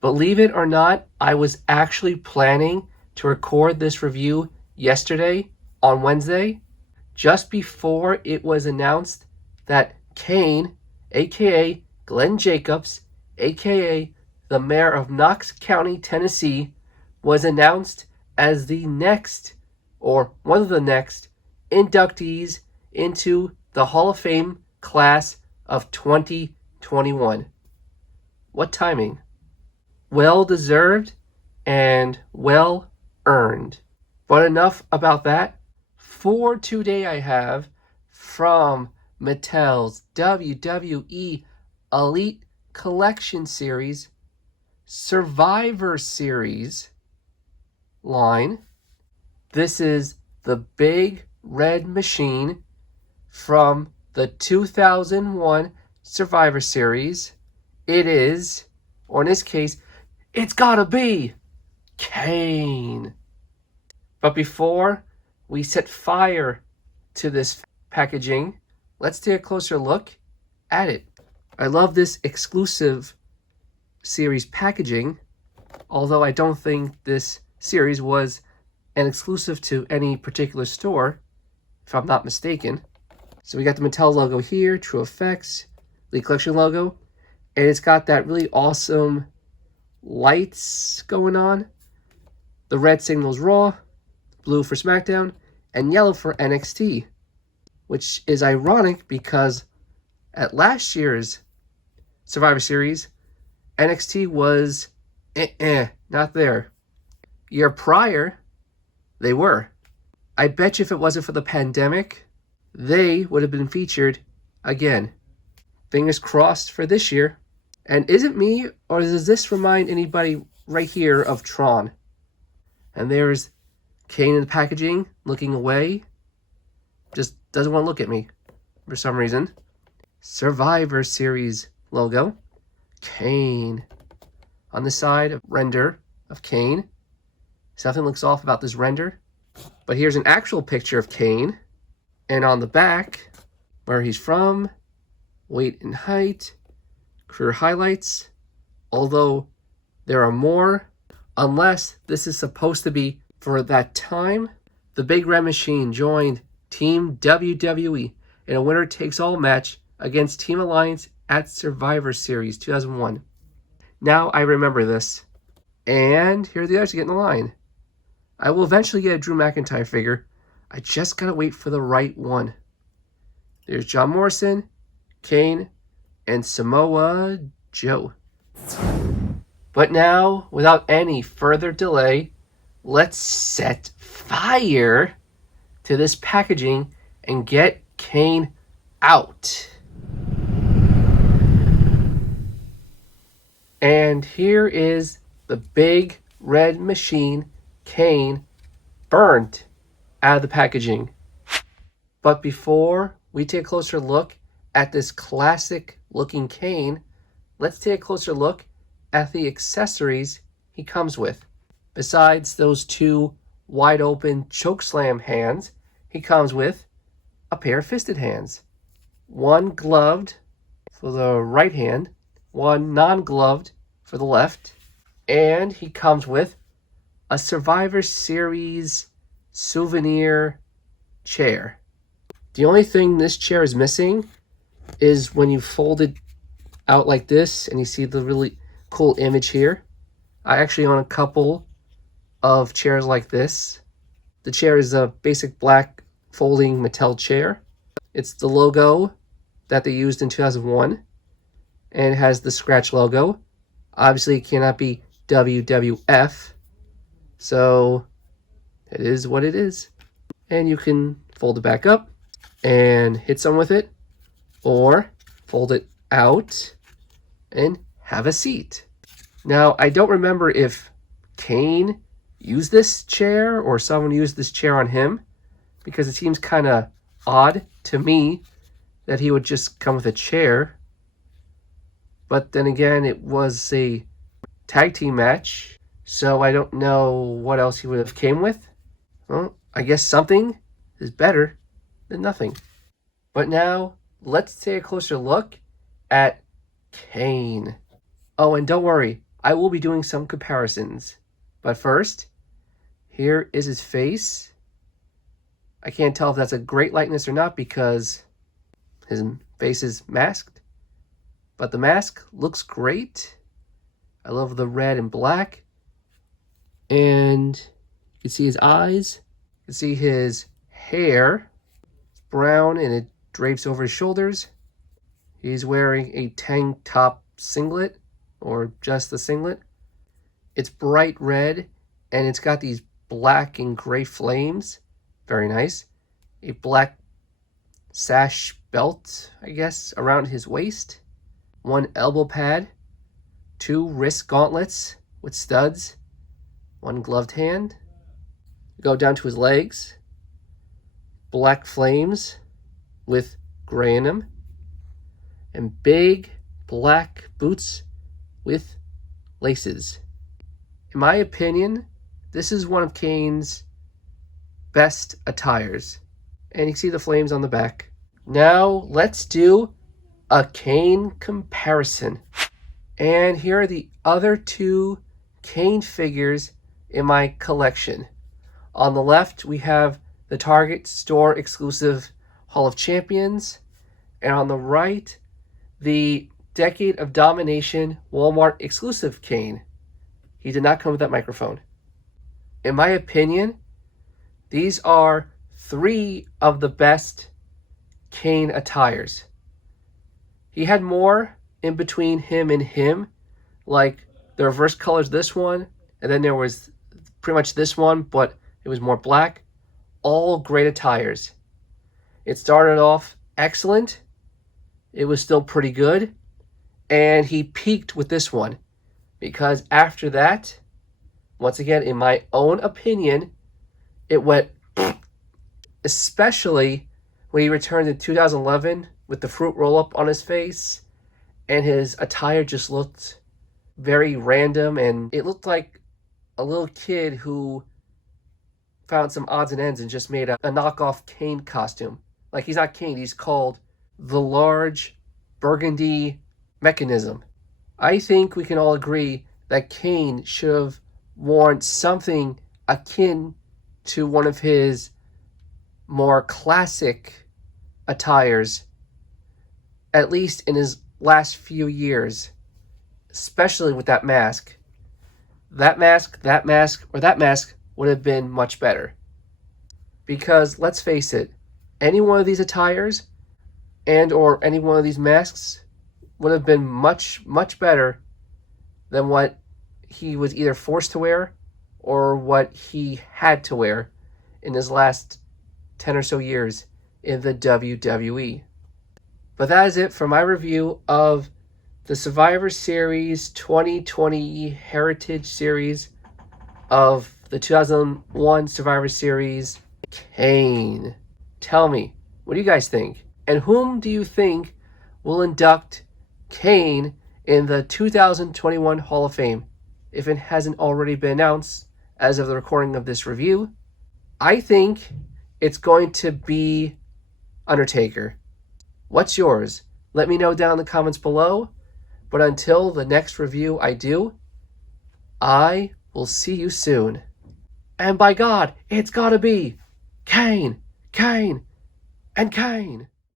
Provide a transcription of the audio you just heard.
Believe it or not, I was actually planning to record this review yesterday on Wednesday, just before it was announced that Kane, aka Glenn Jacobs, aka the mayor of Knox County, Tennessee, was announced as the next, or one of the next, inductees into the Hall of Fame class of 2021. What timing? Well deserved and well earned. But enough about that. For today I have from Mattel's WWE Elite Collection Series Survivor Series line. This is the big red machine from the 2001 Survivor Series. It is, or in this case, it's gotta be Kane. But before we set fire to this packaging, let's take a closer look at it. I love this exclusive series packaging, although I don't think this series was an exclusive to any particular store, if I'm not mistaken. So we got the Mattel logo here, True Effects, the collection logo, and it's got that really awesome lights going on. The red signals Raw, blue for SmackDown, and yellow for NXT, which is ironic because at last year's Survivor Series, NXT was not there. Year prior, they were. I bet you if it wasn't for the pandemic, they would have been featured again. Fingers crossed for this year. And is it me, or does this remind anybody right here of Tron? And there's Kane in the packaging, looking away. Just doesn't want to look at me for some reason. Survivor Series logo. Kane. On the side, render of Kane. Something looks off about this render. But here's an actual picture of Kane. And on the back, where he's from, weight and height, career highlights, although there are more, unless this is supposed to be for that time. The Big Red Machine joined Team WWE in a winner-takes-all match against Team Alliance at Survivor Series 2001. Now I remember this. And here the others get in the line. I will eventually get a Drew McIntyre figure. I just gotta wait for the right one. There's John Morrison, Kane, and Samoa Joe. But now, without any further delay, let's set fire to this packaging and get Kane out. And here is the big red machine, Kane, burnt out of the packaging. But before we take a closer look at this classic looking Kane, let's take a closer look at the accessories he comes with. Besides those two wide open chokeslam hands, he comes with a pair of fisted hands. One gloved for the right hand, one non-gloved for the left, and he comes with a Survivor Series souvenir chair. The only thing this chair is missing is when you fold it out like this and you see the really cool image here. I actually own a couple of chairs like this. The chair is a basic black folding Mattel chair. It's the logo that they used in 2001, and it has the scratch logo. Obviously, it cannot be WWF, so it is what it is. And you can fold it back up and hit someone with it, or fold it out and have a seat. Now, I don't remember if Kane used this chair or someone used this chair on him, because it seems kind of odd to me that he would just come with a chair. But then again, it was a tag team match, so I don't know what else he would have came with. Well, I guess something is better than nothing. But now, let's take a closer look at Kane. Oh, and don't worry, I will be doing some comparisons. But first, here is his face. I can't tell if that's a great likeness or not because his face is masked. But the mask looks great. I love the red and black. And you can see his eyes. You can see his hair. It's brown and it drapes over his shoulders. He's wearing a tank top singlet, or just the singlet. It's bright red and it's got these black and gray flames. Very nice. A black sash belt, I guess, around his waist. One elbow pad. 2 wrist gauntlets with studs. 1 gloved hand. Go down to his legs. Black flames with gray in them. And big black boots with laces. In my opinion, this is one of Kane's best attires. And you can see the flames on the back. Now let's do a Kane comparison. And here are the other 2 Kane figures in my collection. On the left, we have the Target store exclusive Hall of Champions. And on the right, the Decade of Domination Walmart exclusive Kane. He did not come with that microphone. In my opinion, these are 3 of the best Kane attires. He had more in between him and him, like the reverse colors this one, and then there was pretty much this one, but it was more black. All great attires. It started off excellent. It was still pretty good. And he peaked with this one. Because after that, once again, in my own opinion, it went especially when he returned in 2011 with the fruit roll-up on his face. And his attire just looked very random. And it looked like a little kid who found some odds and ends and just made a knockoff Kane costume. Like, he's not Kane, he's called the Large Burgundy Mechanism. I think we can all agree that Kane should have worn something akin to one of his more classic attires, at least in his last few years, especially with that mask. That mask would have been much better. Because, let's face it, any one of these attires and or any one of these masks would have been much, much better than what he was either forced to wear or what he had to wear in his last 10 or so years in the WWE. But that is it for my review of the Survivor Series 2020 Heritage Series of the 2001 Survivor Series Kane. Tell me, what do you guys think? And whom do you think will induct Kane in the 2021 Hall of Fame, if it hasn't already been announced as of the recording of this review? I think it's going to be Undertaker. What's yours? Let me know down in the comments below. But until the next review I do, I will see you soon. And by God, it's gotta be Kane, Kane, and Kane.